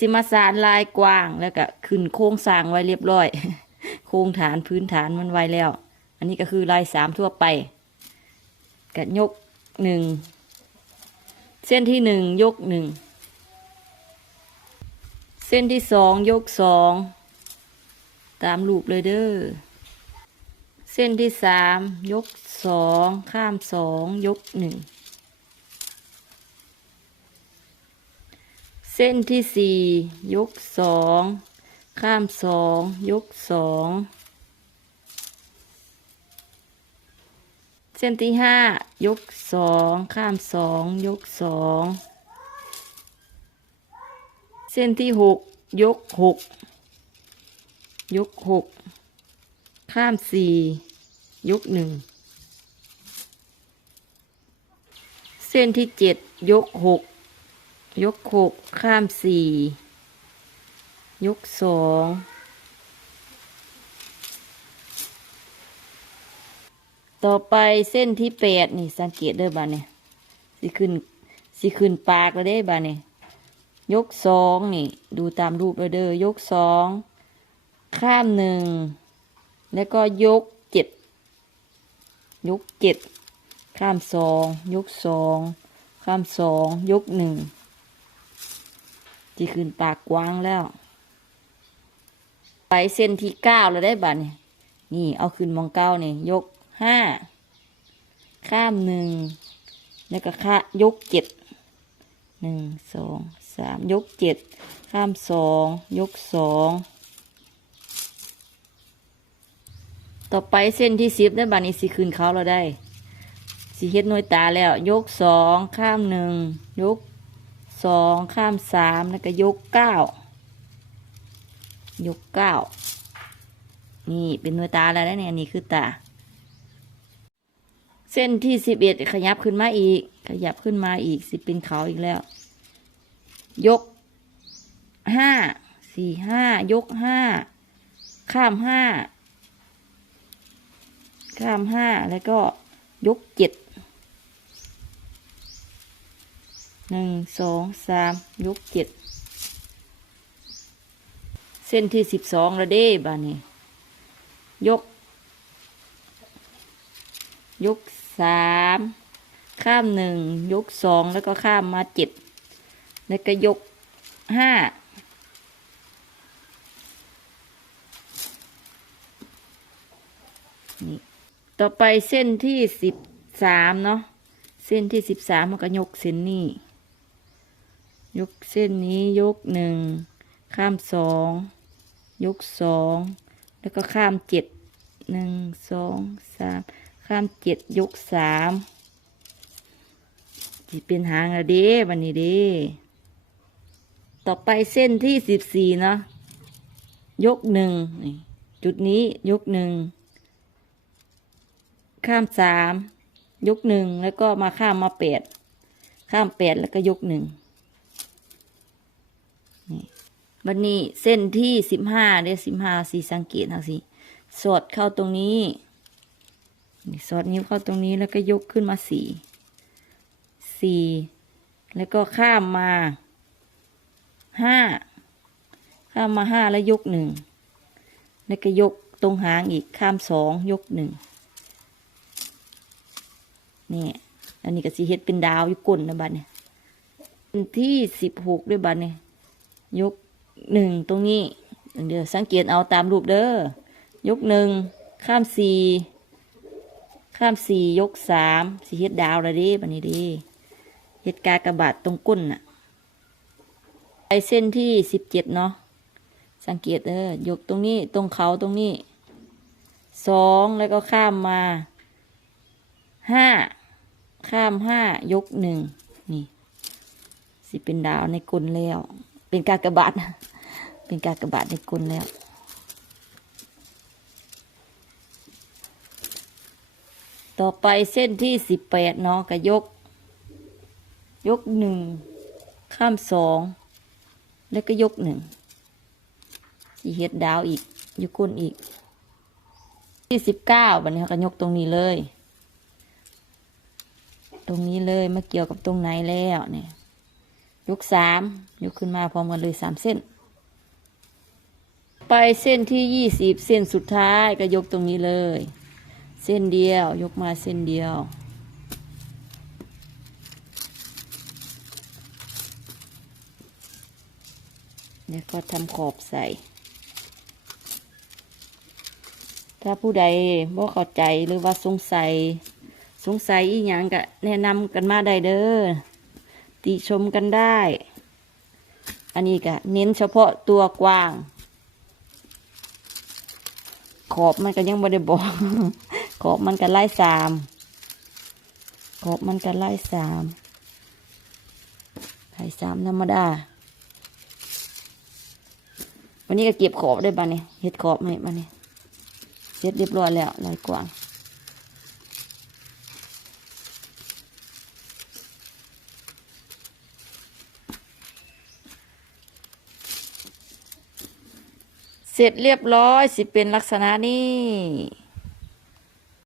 สิมาสารลายกว้างแล้วก็ขึ้นโครงสร้างไว้เรียบร้อย โครงฐานพื้นฐานมันไว้แล้ว อันนี้ก็คือลายสามทั่วไปก็ยกหนึ่งเส้นที่หนึ่งยกหนึ่งเส้นที่สองยกสองตามรูปเลยเด้อเส้นที่สามยกสองข้ามสองยกหนึ่ง เส้นที่สี่ยกสองข้ามสองยกสองเส้นที่ห้ายกสองข้ามสองยกสองเส้นที่หกยกหกยกหกข้ามสี่ยกหนึ่งเส้นที่เจ็ดยกหก ยกหกข้ามสี่ยกสองต่อไปเส้นที่แปดนี่สังเกตเด้อบ้านเนี่ยสิขึ้นสิขึ้นปากแล้วเด้บ้านเนี่ยยกสองนี่ดูตามรูปเลยเด้อยกสองข้ามหนึ่งแล้วก็ยกเจ็ดยกเจ็ดข้ามสองยกสองข้ามสองยกหนึ่ง ที่ขึ้นปากกว้างแล้ว ไปเส้นที่เก้าแล้วได้บัตเนี่นี่เอาขึ้นมองเก้าเนี่ยยกห้าข้ามหนึ่งแล้วก็ข้ายกเจ็ดหนึ่งสองสามยกเจ็ดข้ามสองยกสองต่อไปเส้นที่สิบได้บัตนี้สิขึ้นเขาเราได้สิเฮ็ดหน่วยตาแล้ว ยกสองข้ามหนึ่งยก สองข้ามสามแล้วก็ยกเก้ายกเก้านี่เป็นหน่วยตาแล้วนะเนี่ยนี่คือตา เส้นที่สิบเอ็ดขยับขึ้นมาอีก ขยับขึ้นมาอีกสิเป็นเขาอีกแล้ว ยกห้าสี่ห้ายกห้าข้ามห้าข้ามห้าแล้วก็ยกเจ็ด หนึ่งสองสามยกเจ็ดเส้นที่สิบสองระเด้บานี่ยก ยกสามข้ามหนึ่งยกสองแล้วก็ข้ามมาเจ็ดแล้วก็ยกห้านี่ต่อไปเส้นที่สิบสามเนาะเส้นที่สิบสามมันก็ยกเส้นนี้ ยกเส้นนี้ยกหนึ่งข้ามสองยกสองแล้วก็ข้ามเจ็ดหนึ่งสองสามข้ามเจ็ดยกสามจีเป็นหางอะเด้บันนี้เด้ต่อไปเส้นที่สิบสี่เนาะยกหนึ่งจุดนี้ยกหนึ่งข้ามสามยกหนึ่งแล้วก็มาข้ามมาแปดข้ามแปดแล้วก็ยกหนึ่งนี่ บันนี้เส้นที่สิบห้าเรียสิบห้าสีสังเกตเอาสิ สอดเข้าตรงนี้นี่สอดนิ้วเข้าตรงนี้แล้วก็ยกขึ้นมาสี่สี่แล้วก็ข้ามมาห้าข้ามมาห้าแล้วยกหนึ่งแล้วก็ยกตรงหางอีกข้ามสองยกหนึ่งนี่อันนี้ก็สีเฮ็ดเป็นดาวอยู่ก้นนะบัดเนี่ยเป็นที่สิบหกด้วยบัดเนี่ยยก หนึ่งตรงนี้เดี๋ยวสังเกตเอาตามรูปเด้อยกหนึ่งข้ามสี่ข้ามสี่ยกสามสีเฮ็ดดาวละดิบัดนี้ดิเฮ็ดกากระบาดตรงก้นน่ะไปเส้นที่สิบเจ็ดเนาะสังเกตเออยกตรงนี้ตรงเขาตรงนี้สองแล้วก็ข้ามมาห้าข้ามห้ายกหนึ่งนี่ สิเป็นดาวในกลแล้ว เป็นกากระบาทนะ เป็นการกระบาทในกลแล้ว ต่อไปเส้นที่สิบแปดเนาะก็ยก ยกหนึ่งข้ามสองแล้วก็ยกหนึ่งสีเฮ็ดดาวอีกยกก้นอีกที่สิบเก้าบันนี้เขาก็ยกตรงนี้เลย ตรงนี้เลยมาเกี่ยวกับตรงไหนแล้วเนี่ยยกสามยกขึ้นมาพร้อมกันเลยสามเส้น ไปเส้นที่ยี่สิบเส้นสุดท้ายก็ยกตรงนี้เลย เส้นเดียวยกมาเส้นเดียวแล้วก็ทำขอบใส่ ถ้าผู้ใดบ่เข้าใจหรือว่าสงสัย สงสัยอีหยังก็แนะนำกันมาได้เด้อติชมกันได้ อันนี้ก็เน้นเฉพาะตัวกว้าง ขอบมันก็ยังไม่ได้บอก ขอบมันก็ไล่สามขอบมันก็ไล่สามไล่สามธรรมดา วันนี้ก็เก็บขอบได้บ้านี่เห็ดขอบให้บ้านี่เสร็จเรียบร้อยแล้วลายกว้าง เสร็จเรียบร้อยสิเป็นลักษณะนี้